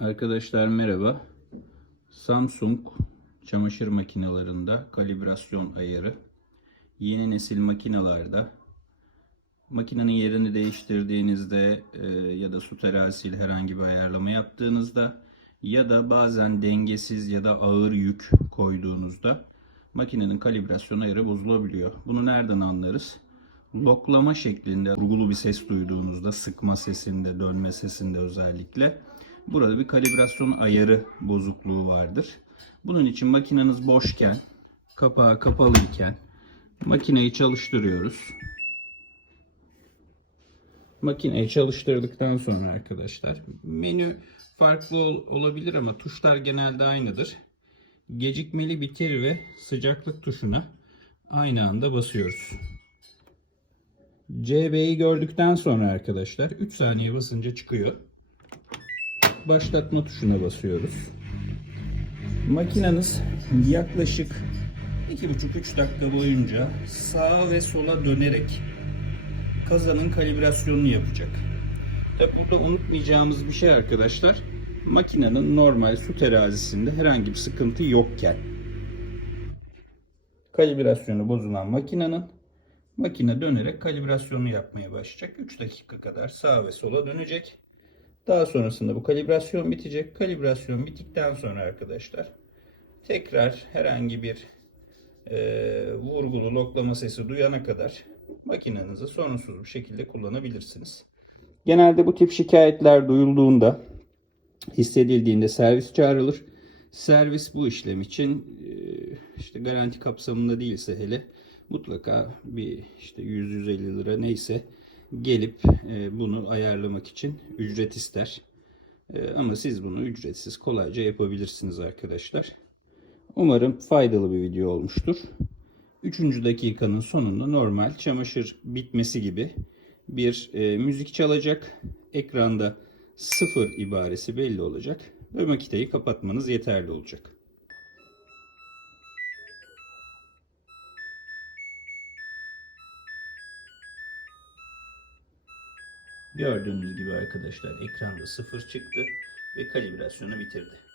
Arkadaşlar merhaba. Samsung çamaşır makinelerinde kalibrasyon ayarı. Yeni nesil makinalarda makinenin yerini değiştirdiğinizde e, ya da su terazisiyle herhangi bir ayarlama yaptığınızda ya da bazen dengesiz ya da ağır yük koyduğunuzda makinenin kalibrasyon ayarı bozulabiliyor. Bunu nereden anlarız? Loklama şeklinde vurgulu bir ses duyduğunuzda sıkma sesinde, dönme sesinde özellikle burada bir kalibrasyon ayarı bozukluğu vardır. Bunun için makineniz boşken, kapağı kapalıyken makineyi çalıştırıyoruz. Makineyi çalıştırdıktan sonra arkadaşlar menü farklı ol- olabilir ama tuşlar genelde aynıdır. Gecikmeli bitir ve sıcaklık tuşuna aynı anda basıyoruz. CB'yi gördükten sonra arkadaşlar 3 saniye basınca çıkıyor. Başlatma tuşuna basıyoruz. Makineniz yaklaşık 2,5-3 dakika boyunca sağa ve sola dönerek kazanın kalibrasyonunu yapacak. Tabi burada unutmayacağımız bir şey arkadaşlar. Makinenin normal su terazisinde herhangi bir sıkıntı yokken kalibrasyonu bozulan makinenin makine dönerek kalibrasyonunu yapmaya başlayacak. 3 dakika kadar sağa ve sola dönecek. Daha sonrasında bu kalibrasyon bitecek. Kalibrasyon bittikten sonra arkadaşlar tekrar herhangi bir e, vurgulu loklama sesi duyana kadar makinenizi sorunsuz bir şekilde kullanabilirsiniz. Genelde bu tip şikayetler duyulduğunda hissedildiğinde servis çağrılır. Servis bu işlem için e, işte garanti kapsamında değilse hele mutlaka bir işte 100-150 lira neyse gelip e, bunu ayarlamak için ücret ister. E, Ama siz bunu ücretsiz kolayca yapabilirsiniz arkadaşlar. Umarım faydalı bir video olmuştur. Üçüncü dakikanın sonunda normal çamaşır bitmesi gibi bir müzik çalacak. Ekranda sıfır ibaresi belli olacak ve makineyi kapatmanız yeterli olacak. Gördüğünüz gibi arkadaşlar ekranda sıfır çıktı ve kalibrasyonu bitirdi.